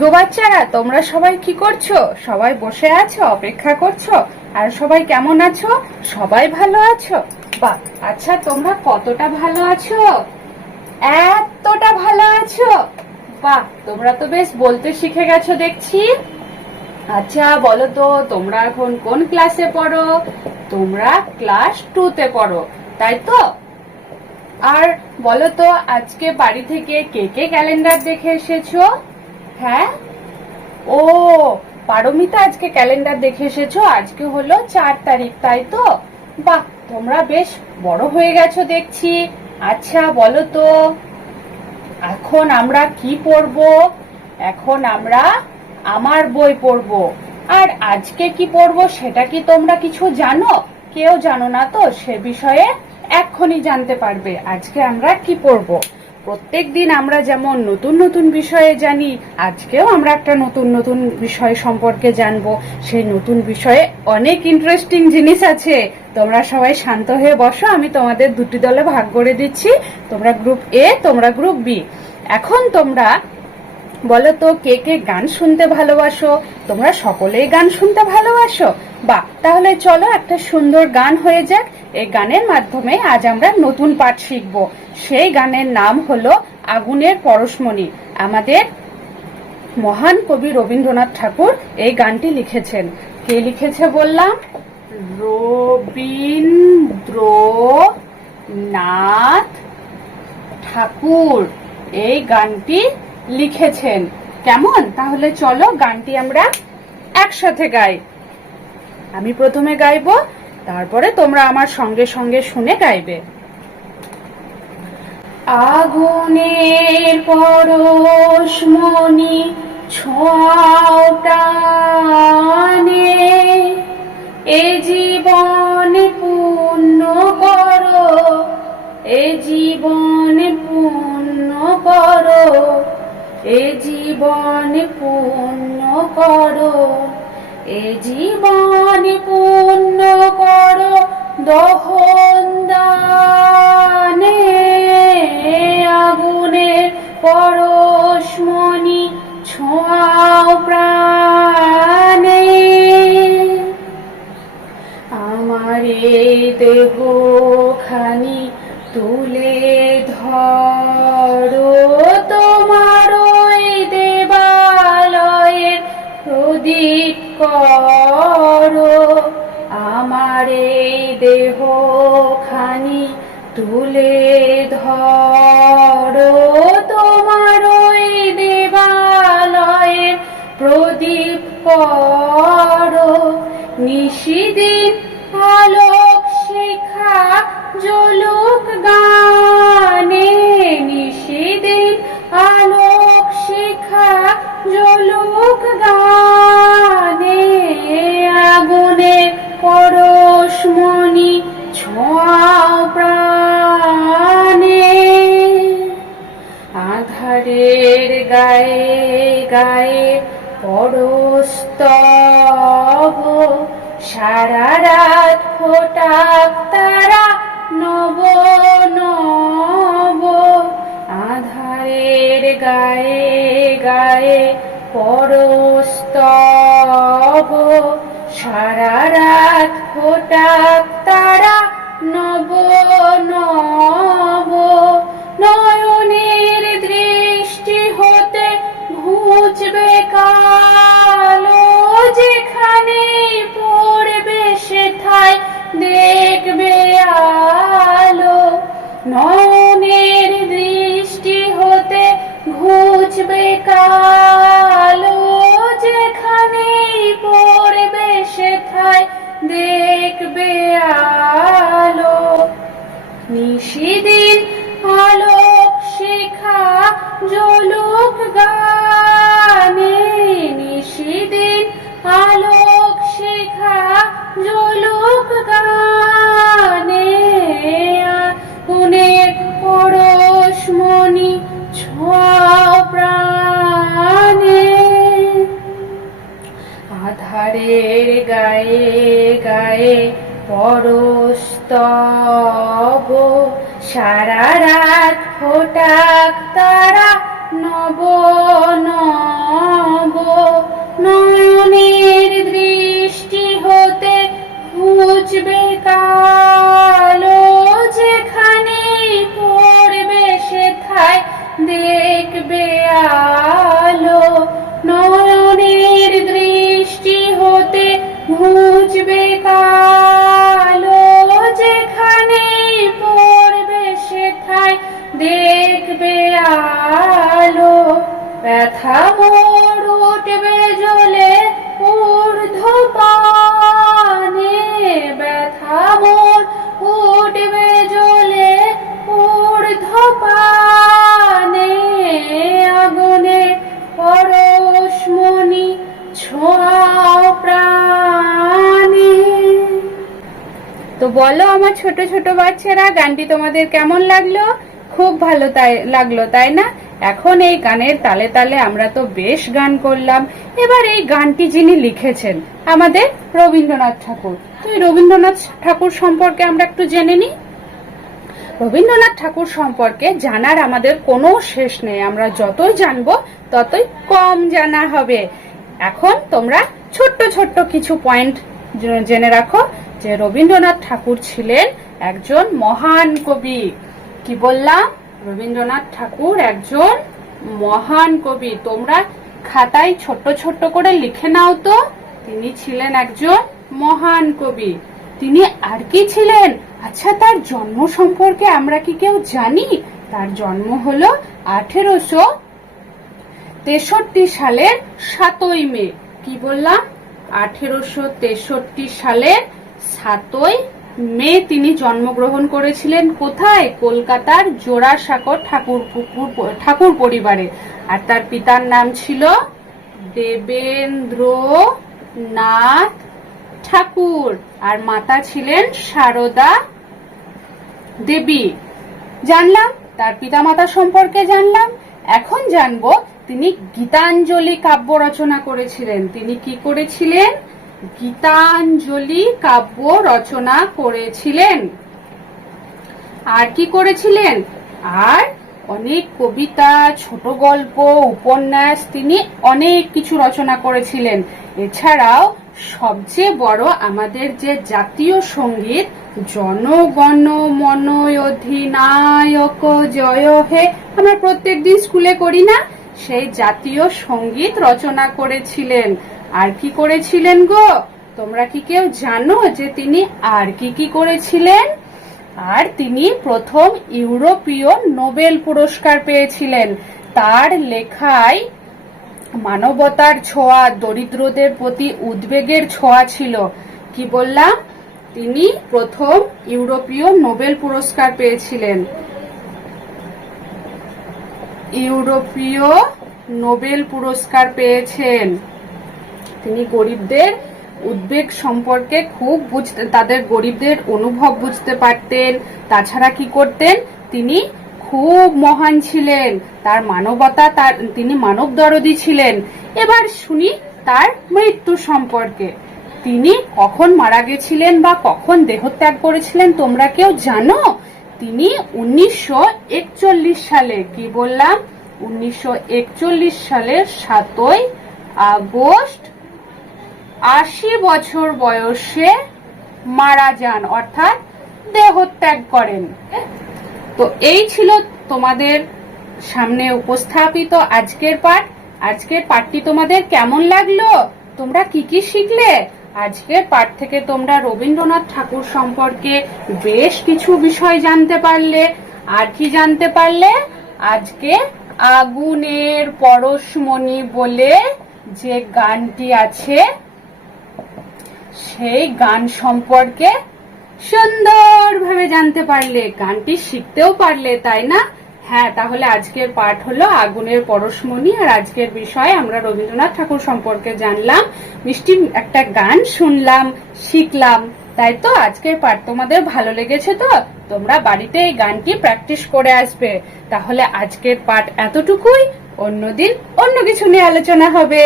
গো বাচ্চারা তোমরা সবাই কি করছ? সবাই বসে আছো, অপেক্ষা করছ। আর সবাই কেমন আছো? সবাই ভালো আছো? বাহ আচ্ছা তোমরা কতটা ভালো আছো? এতটা ভালো আছো? বাহ, তোমরা তো বেশ বলতে শিখে গেছো দেখছি। আচ্ছা বলো তো, তোমরা এখন কোন ক্লাসে পড়ো? তোমরা ক্লাস টুতে পড়ো, তাই তো? আর বলো তো, আজকে বাড়ি থেকে কে কে ক্যালেন্ডার দেখে এসেছ? হ্যাঁ? ও, পারমিতা আজকে ক্যালেন্ডার দেখে এসেছ? আজকে হলো চার তারিখ, তাই তো? বাহ, তোমরা বেশ বড় হয়ে গেছো দেখছি। আচ্ছা বলো তো, এখন আমরা কি পড়ব? এখন আমরা আমার বই পড়ব। আর আজকে কি পড়ব সেটা কি তোমরা কিছু জানো? কেউ জানো না তো, সে বিষয়ে এক্ষুনি জানতে পারবে। আজকে আমরা কি পড়ব? প্রত্যেক দিন আমরা যেমন নতুন নতুন বিষয়ে জানি, আজকেও আমরা একটা নতুন নতুন বিষয় সম্পর্কে জানব। সেই নতুন বিষয়ে অনেক ইন্টারেস্টিং জিনিস আছে। তোমরা সবাই শান্ত হয়ে বসো, আমি তোমাদের দুটি দলে ভাগ করে দিচ্ছি। তোমরা গ্রুপ এ তোমরা গ্রুপ বি এখন তোমরা বলো তো, কে কে গান শুনতে ভালোবাসো? তোমরা সকলেই গান শুনতে ভালোবাসো। বা তাহলে চলো একটা সুন্দর গান হয়ে যাক। এই গানের মাধ্যমে আজ আমরা নতুন পাঠ শিখব। সেই গানের নাম হলো আগুনের পরশমণি। আমাদের মহান কবি রবীন্দ্রনাথ ঠাকুর এই গানটি লিখেছেন। কে লিখেছে বললাম? রবীন্দ্রনাথ ঠাকুর। এই গানটি লিখেছেন। কেমন? তাহলে চলো গানটি আমরা একসাথে গাই। আমি প্রথমে গাইবো, তারপরে তোমরা আমার সঙ্গে সঙ্গে শুনে গাইবে। আগুনের পরশমণি প্রাণে, এ জীবন এ জীবন পূর্ণ করো এ জীবন পূর্ণ করো দহন দানে। আগুনের পরশমণি ছোঁয়াও করো। আমার এই দেহ খানি তুলে ধরো। তোমার ওই দেবালয়ের প্রদীপ করো নিশিদিন ছোঁয়াও প্রাণে আধারের গায়ে গায়ে পরস্তব। সারা রাত ফোটাক তারা নব নব। আধারের গায়ে গায়ে পরস্তব ঘুচবে কালো যেখানে পড়বে সেথায় দেখবে আলো। নয়নের দৃষ্টি হতে ঘুচবে কালো যেখানে পড়বে সেথায় দেখবে আলো। নিশিদিন আলোক শিখা জলুক গানে নিশিদিন আলোক শিখা জলুক গানে। আগুনের পরশমণি ছোঁয়াও প্রাণে। আধারের গায়ে গায়ে পরস্তব সারা রাত ফোটাক তারা নব নব। নয়নের দৃষ্টি হতে বুঝবে কালো যেখানে পড়বে সেথায় দেখবে তো বলো আমার ছোট ছোট বাচ্চারা, গানটি তোমাদের কেমন লাগল? খুব ভালো তাই, লাগল, তাই না? এখন এই গানের তালে তালে আমরা তো বেশ গান করলাম। এবার এই গানটি যিনি লিখেছেন, আমাদের রবীন্দ্রনাথ ঠাকুর। তো রবীন্দ্রনাথ ঠাকুর সম্পর্কে আমরা একটু জেনে নিই। রবীন্দ্রনাথ ঠাকুর সম্পর্কে জানার আমাদের কোনো শেষ নেই। আমরা যতই জানব, ততই কম জানা হবে। এখন তোমরা ছোট্ট ছোট্ট কিছু পয়েন্ট জেনে রাখো। যে রবীন্দ্রনাথ ঠাকুর ছিলেন একজন মহান কবি। কি বললাম? রবীন্দ্রনাথ ঠাকুর একজন মহান কবি। তোমরা খাতায় ছোট্ট ছোট্ট করে লিখে নাও তো। তিনি ছিলেন একজন মহান কবি। তিনি আর কি ছিলেন? আচ্ছা তার জন্ম সম্পর্কে আমরা কি কেউ জানি? তার জন্ম হলো আঠেরোশো তেষট্টি সালের সাতই মে। কি বললাম? আঠেরোশো তেষট্টি সালের সাতই মে তিনি জন্মগ্রহণ করেছিলেন কোথায়? কলকাতার জোড়াসাঁকর ঠাকুর ঠাকুর পরিবারে। আর তার পিতার নাম ছিল দেবেন্দ্র নাথ ঠাকুর। আর মাতা ছিলেন সারদা দেবী। জানলাম, তার পিতামাতা সম্পর্কে জানলাম। এখন জানব তিনি গীতাঞ্জলি কাব্য রচনা করেছিলেন। তিনি কি করেছিলেন? গীতাঞ্জলি কাব্য রচনা করেছিলেন। আর কি করেছিলেন? আর অনেক কবিতা, ছোট গল্প, উপন্যাস, তিনি অনেক কিছু রচনা করেছিলেন। এছাড়াও সবচেয়ে বড় আমাদের যে জাতীয় সংগীত, জনগণ মন অধিনায়ক জয় হে, আমরা প্রত্যেকদিন স্কুলে করি না? সেই জাতীয় সংগীত রচনা করেছিলেন। আর কি করেছিলেন গো? তোমরা কি কেউ জানো যে তিনি আর কি কি করেছিলেন? আর তিনি প্রথম ইউরোপীয় নোবেল পুরস্কার পেয়েছিলেন। তার লেখায় মানবতার ছোঁয়া, দরিদ্রদের প্রতি উদ্বেগের ছোঁয়া ছিল। কি বললাম? তিনি প্রথম ইউরোপীয় নোবেল পুরস্কার পেয়েছিলেন। ইউরোপীয় নোবেল পুরস্কার পেয়েছেন। তিনি গরিবদের উদ্বেগ সম্পর্কে খুব বুঝতে, তাদের গরিবদের অনুভব বুঝতে পারতেন। তাছাড়া কি করতেন? তিনি খুব মহান ছিলেন। তার মানবতা, তার, তিনি মানব দরদি ছিলেন। এবার শুনি তার মৃত্যু সম্পর্কে। তিনি কখন মারা গেছিলেন বা কখন দেহত্যাগ করেছিলেন তোমরা কেউ জানো? তিনি উনিশশো একচল্লিশ সালে, কি বললাম? উনিশশো একচল্লিশ সালের সাতই আগস্ট আশি বছর বয়সে মারা যান, অর্থাৎ দেহত্যাগ করেন। তো এই ছিল তোমাদের সামনে উপস্থাপিত আজকের পাঠ। আজকের পাঠটি তোমাদের কেমন লাগল? তোমরা কি কি শিখলে? আজকের পাঠ থেকে তোমরা রবীন্দ্রনাথ ঠাকুর সম্পর্কে বেশ কিছু বিষয় জানতে পারলে। আর কি জানতে পারলে? আজকে আগুনের পরশমণি বলে যে গানটি আছে সেই গান সম্পর্কে সুন্দরভাবে জানতে পারলে, গানটি শিখতেও পারলে, তাই না? হ্যাঁ তাহলে আজকের পাঠ হলো আগুনের পরশমণি, আর আজকের বিষয় আমরা রবীন্দ্রনাথ ঠাকুর সম্পর্কে জানলাম, মিষ্টি একটা গান শুনলাম, শিখলাম, তাই তো? আজকের পাঠ তোমাদের ভালো লেগেছে তো? তোমরা বাড়িতে এই গানটি প্র্যাকটিস করে আসবে। তাহলে আজকের পাঠ এতটুকুই, অন্যদিন অন্য কিছু নিয়ে আলোচনা হবে।